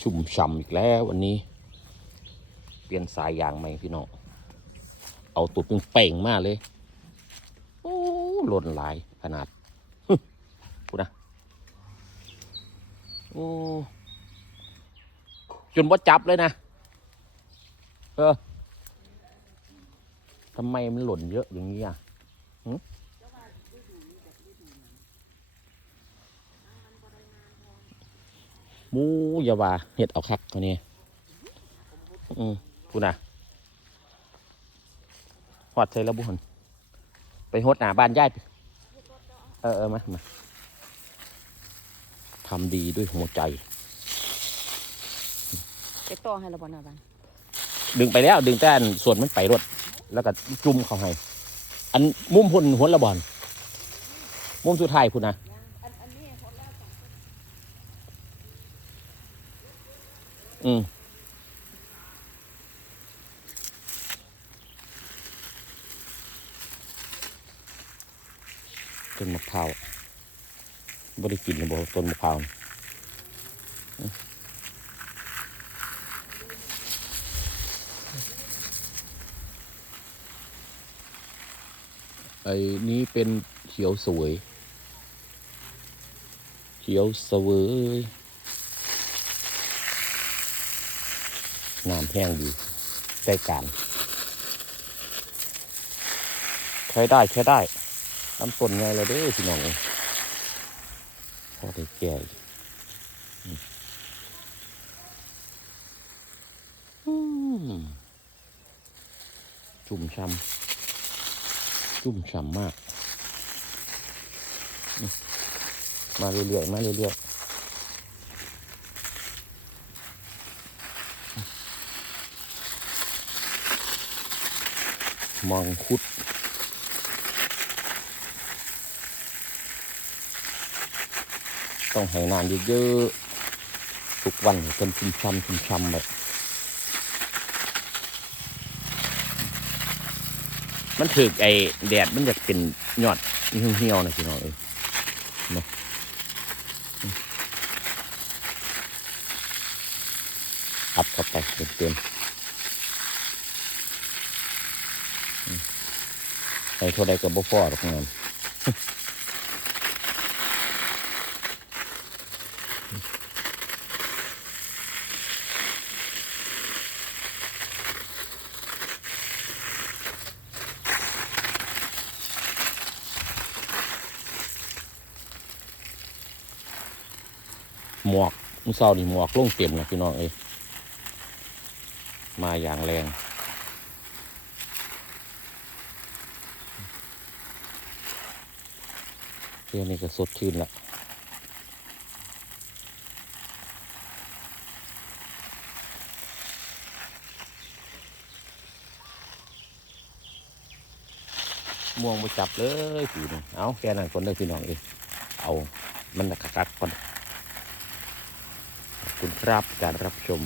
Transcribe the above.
ชุ่มฉ่ำอีกแล้ววันนี้ เปลี่ยนสายยางใหม่พี่น้อง เอาตัวเป็นเป่งมากเลย โอ้หล่นหลายขนาดพูดนะ โอ้ จนว่าจับเลยนะ เออทำไมมันหล่นเยอะอย่างนี้อะหึห มูอยาวาเห็ดเอาคักตัวนี้อืมพูดนะหอดใส่ระบุหนไปหดหนาบ้านญาติเออเออมามาทำดีด้วยหัวใจไปต่อให้ระบหนาบ้านดึงไปแล้ว ดึงแต่อันส่วนมันไปรถแล้วก็จุ่มเขาให้ อันมุมพุ่นหัวละบอลมุมสุดท้ายพุ่นนะ อืมต้นมะพร้าวบริกินเลยบ่ต้นมะพร้าวไอ้นี้เป็นเขียวสวย เขียวสวย น้ำแห้งอยู่ใกล้การใช้ได้ใช้ได้น้ำต้นไงเราเด้อพี่น้องพอได้แก่จุ่มช้ำจุ่มฉ่ำมาก มาเรื่อยๆ มาเรื่อยๆ มังคุด ต้องให้นานเยอะๆทุกวันจนชุ่มช่ำชุ่มช่ำแบบมันถือไอ้แดดมันจะเป็นยอดเหี่ยวๆนะพี่น้องเอ้ยเนาะอัดเข้าไปเต็มๆอืม ไอ้เท่าใดก็บ่พอหรอกงานหมวกมุเศร้านี่หมวกลงเต็มนะพี่น้องเอ้ยมาอย่างแรง เรื่องนี้ก็สดชื่นละม่วงมาจับเลยพี่น้องเอาแค่นั้นคนเด้อพี่น้องเอ้ยเอามันคักๆก่อนขอบคุณครับการรับชม